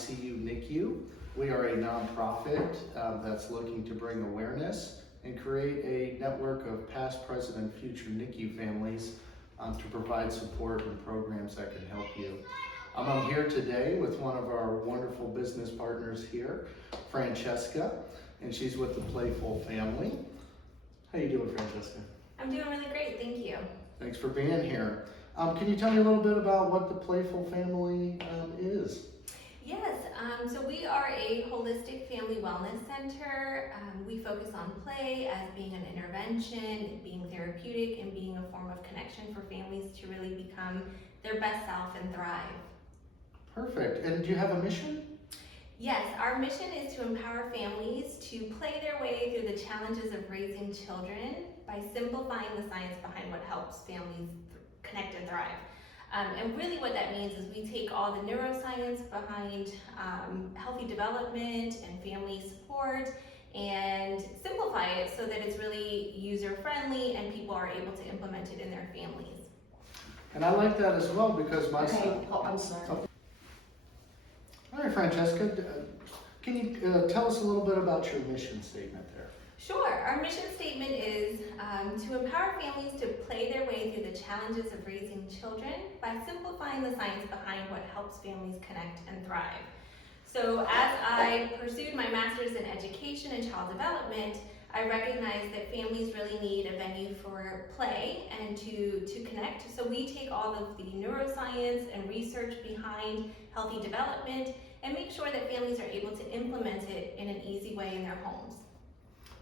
ICU NICU. We are a nonprofit that's looking to bring awareness and create a network of past, present, and future NICU families to provide support and programs that can help you. I'm here today with one of our wonderful business partners here, Franchescka, and she's with the Playful Family. How you doing, Franchescka? I'm doing really great, thank you. Thanks for being here. Can you tell me a little bit about what the Playful Family is? Yes, so we are a holistic family wellness center. We focus on play as being an intervention, being therapeutic, and being a form of connection for families to really become their best self and thrive. Perfect. And do you have a mission? Yes, our mission is to empower families to play their way through the challenges of raising children by simplifying the science behind what helps families connect and thrive. And really what that means is we take all the neuroscience behind healthy development and family support and simplify it so that it's really user-friendly and people are able to implement it in their families. And I like that as well because my son... Oh, I'm sorry. Oh. All right, Franchescka, can you tell us a little bit about your mission statement there? Sure. Our mission statement is to empower families to play their way through the challenges of raising children by simplifying the science behind what helps families connect and thrive. So as I pursued my master's in education and child development, I recognized that families really need a venue for play and to connect. So we take all of the neuroscience and research behind healthy development and make sure that families are able to implement it in an easy way in their homes.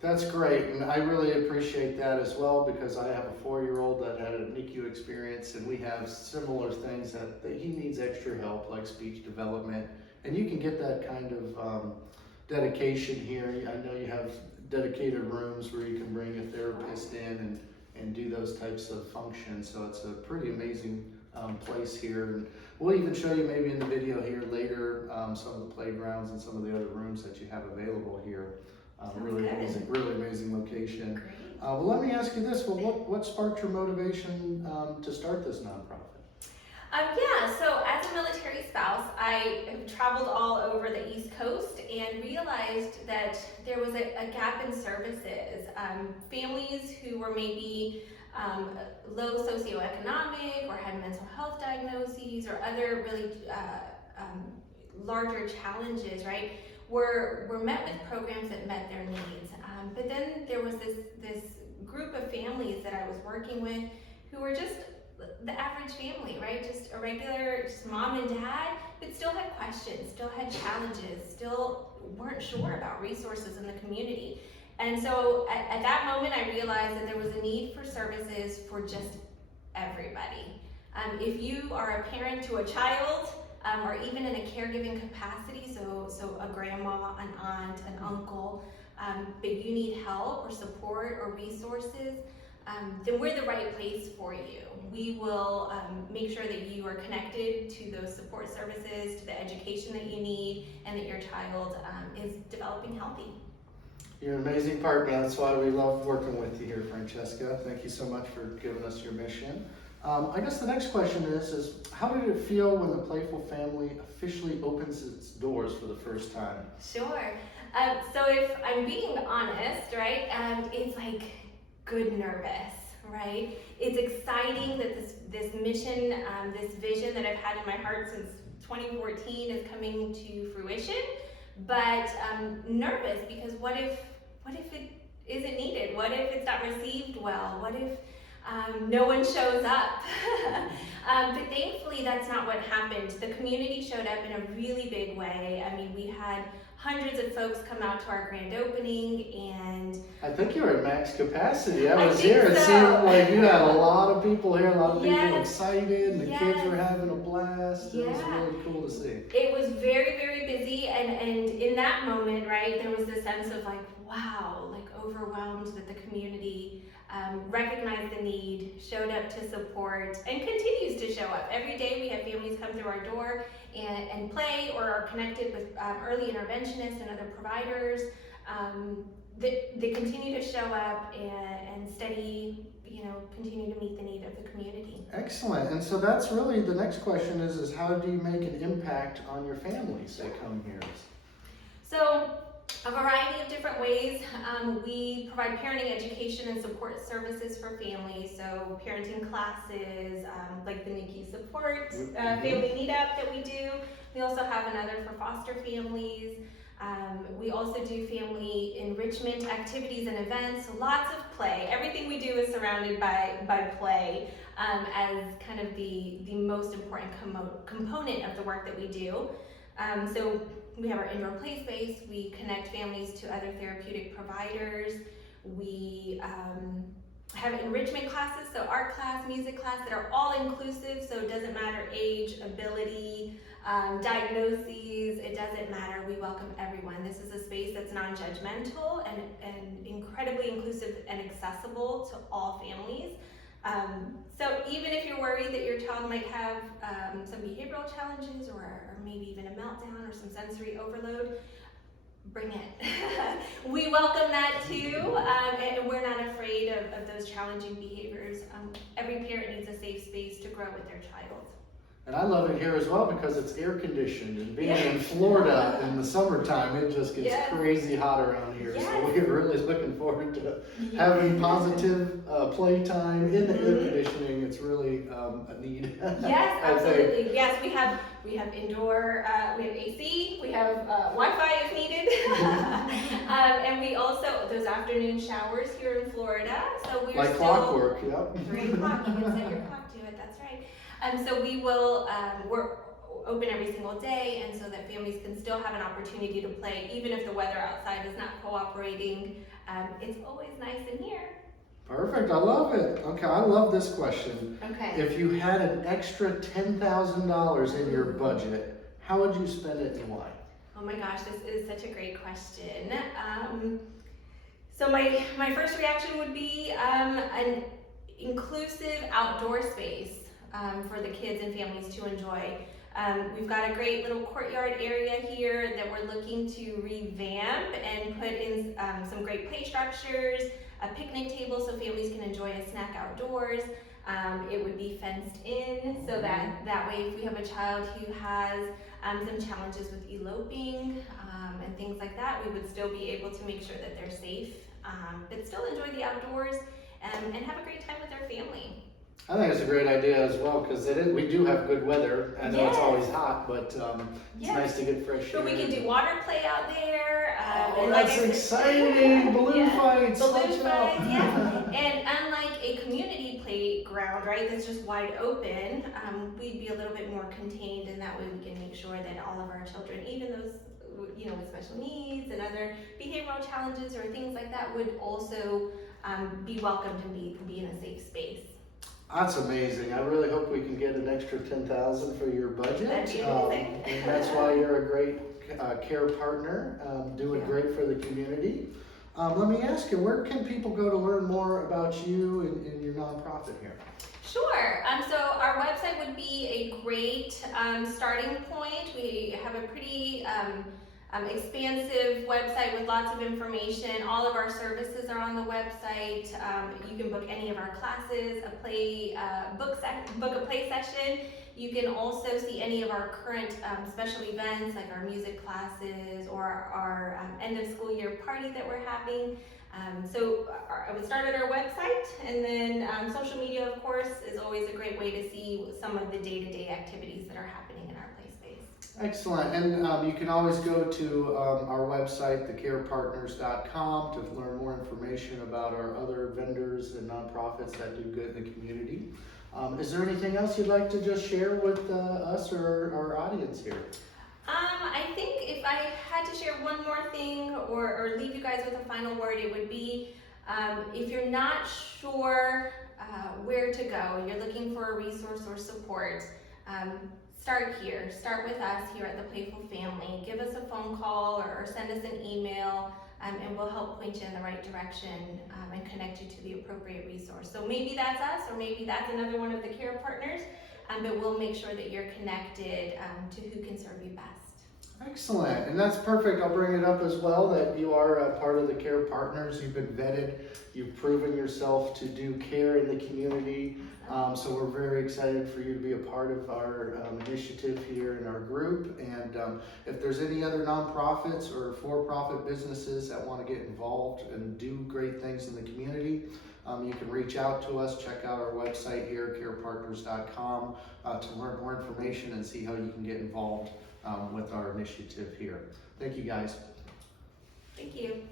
That's great, and I really appreciate that as well because I have a 4-year-old that had a NICU experience and we have similar things that he needs extra help like speech development, and you can get that kind of dedication here. I know you have dedicated rooms where you can bring a therapist in and do those types of functions, so it's a pretty amazing place here. And we'll even show you maybe in the video here later some of the playgrounds and some of the other rooms that you have available here. Really amazing location. Well, let me ask you this. Well, what sparked your motivation to start this nonprofit? Yeah, so as a military spouse, I have traveled all over the East Coast and realized that there was a gap in services. Families who were maybe low socioeconomic or had mental health diagnoses or other really larger challenges, right, were met with programs that met their needs. But then there was this group of families that I was working with who were just the average family, right? Just a regular mom and dad, but still had questions, still had challenges, still weren't sure about resources in the community. And so at that moment, I realized that there was a need for services for just everybody. If you are a parent to a child, or even in a caregiving capacity, so a grandma, an aunt, an uncle, but you need help or support or resources, then we're the right place for you. We will make sure that you are connected to those support services, to the education that you need, and that your child is developing healthy. You're an amazing partner. That's why we love working with you here, Franchescka. Thank you so much for giving us your mission. I guess the next question is how did it feel when the Playful Family officially opens its doors for the first time? Sure. So if I'm being honest, right, it's like good nervous, right? It's exciting that this mission, this vision that I've had in my heart since 2014 is coming to fruition, but nervous because what if it isn't needed? What if it's not received well? What if no one shows up? But thankfully that's not what happened. The community showed up in a really big way. I mean, we had hundreds of folks come out to our grand opening, and I think you were at max capacity. I was here. It seemed like you had a lot of people here, a lot of people excited, and the kids were having a blast. It was really cool to see. It was very, very busy, and in that moment, right, there was this sense of like, wow, like overwhelmed that the community recognized the need, showed up to support, and continues to show up. Every day we have families come through our door and play or are connected with early interventionists and other providers. they continue to show up and steady, continue to meet the need of the community. Excellent. And so that's really the next question is how do you make an impact on your families that come here? So a variety of different ways. We provide parenting education and support services for families. So parenting classes, like the NICU support, family meetup that we do. We also have another for foster families. We also do family enrichment activities and events, so lots of play. Everything we do is surrounded by play as kind of the most important component of the work that we do. So we have our indoor play space, we connect families to other therapeutic providers, we have enrichment classes, so art class, music class, that are all inclusive, so it doesn't matter age, ability, diagnoses, it doesn't matter, we welcome everyone. This is a space that's non-judgmental and incredibly inclusive and accessible to all families. So even if you're worried that your child might have some behavioral challenges or maybe even a meltdown or some sensory overload, bring it. We welcome that too, and we're not afraid of those challenging behaviors. Every parent needs a safe space to grow with their child. And I love it here as well because it's air conditioned, and being in Florida in the summertime, it just gets crazy hot around here. So we're really looking forward to having positive playtime in the air conditioning. It's really a need. Yes, absolutely. Yes, we have indoor, we have AC, we have Wi-Fi if needed, and we also those afternoon showers here in Florida. So we're like still clockwork. Yep. 3 o'clock. You can set your clock to it. That's right. So we will, we're open every single day, and so that families can still have an opportunity to play, even if the weather outside is not cooperating. It's always nice in here. Perfect, I love it. Okay, I love this question. Okay. If you had an extra $10,000 in your budget, how would you spend it and why? Oh my gosh, this is such a great question. So my first reaction would be an inclusive outdoor space for the kids and families to enjoy. We've got a great little courtyard area here that we're looking to revamp and put in some great play structures, a picnic table so families can enjoy a snack outdoors. It would be fenced in so that way if we have a child who has some challenges with eloping and things like that, we would still be able to make sure that they're safe, but still enjoy the outdoors and have a great time with their family. I think it's a great idea as well because we do have good weather. I know it's always hot, but it's nice to get fresh air. But we can do water play out there. Oh, that's exciting! Balloon fights! Balloon fights, yeah. And unlike a community playground, right, that's just wide open, we'd be a little bit more contained, and that way we can make sure that all of our children, even those with special needs and other behavioral challenges or things like that, would also be welcomed and be in a safe space. That's amazing. I really hope we can get an extra $10,000 for your budget. That'd be amazing. And that's why you're a great care partner, doing great for the community. Let me ask you, where can people go to learn more about you and your nonprofit here? Sure. So our website would be a great starting point. We have a pretty expansive website with lots of information. All of our services are on the website. You can book any of our classes, book a play session. You can also see any of our current special events like our music classes or our end of school year party that we're having. So I would start at our website, and then social media, of course, is always a great way to see some of the day-to-day activities that are happening in our play space. Excellent, and you can always go to our website, thecarepartners.com, to learn more information about our other vendors and nonprofits that do good in the community. Is there anything else you'd like to just share with us or our audience here? I think if I had to share one more thing or leave you guys with a final word, it would be if you're not sure where to go, you're looking for a resource or support, start here. Start with us here at the Playful Family. Give us a phone call or send us an email, and we'll help point you in the right direction and connect you to the appropriate resource. So maybe that's us, or maybe that's another one of the care partners, but we'll make sure that you're connected to who can serve you best. Excellent, and that's perfect. I'll bring it up as well that you are a part of the Care Partners. You've been vetted, you've proven yourself to do care in the community. So we're very excited for you to be a part of our initiative here in our group. And if there's any other nonprofits or for-profit businesses that want to get involved and do great things in the community, you can reach out to us. Check out our website here, carepartners.com, to learn more information and see how you can get involved with our initiative here. Thank you guys. Thank you.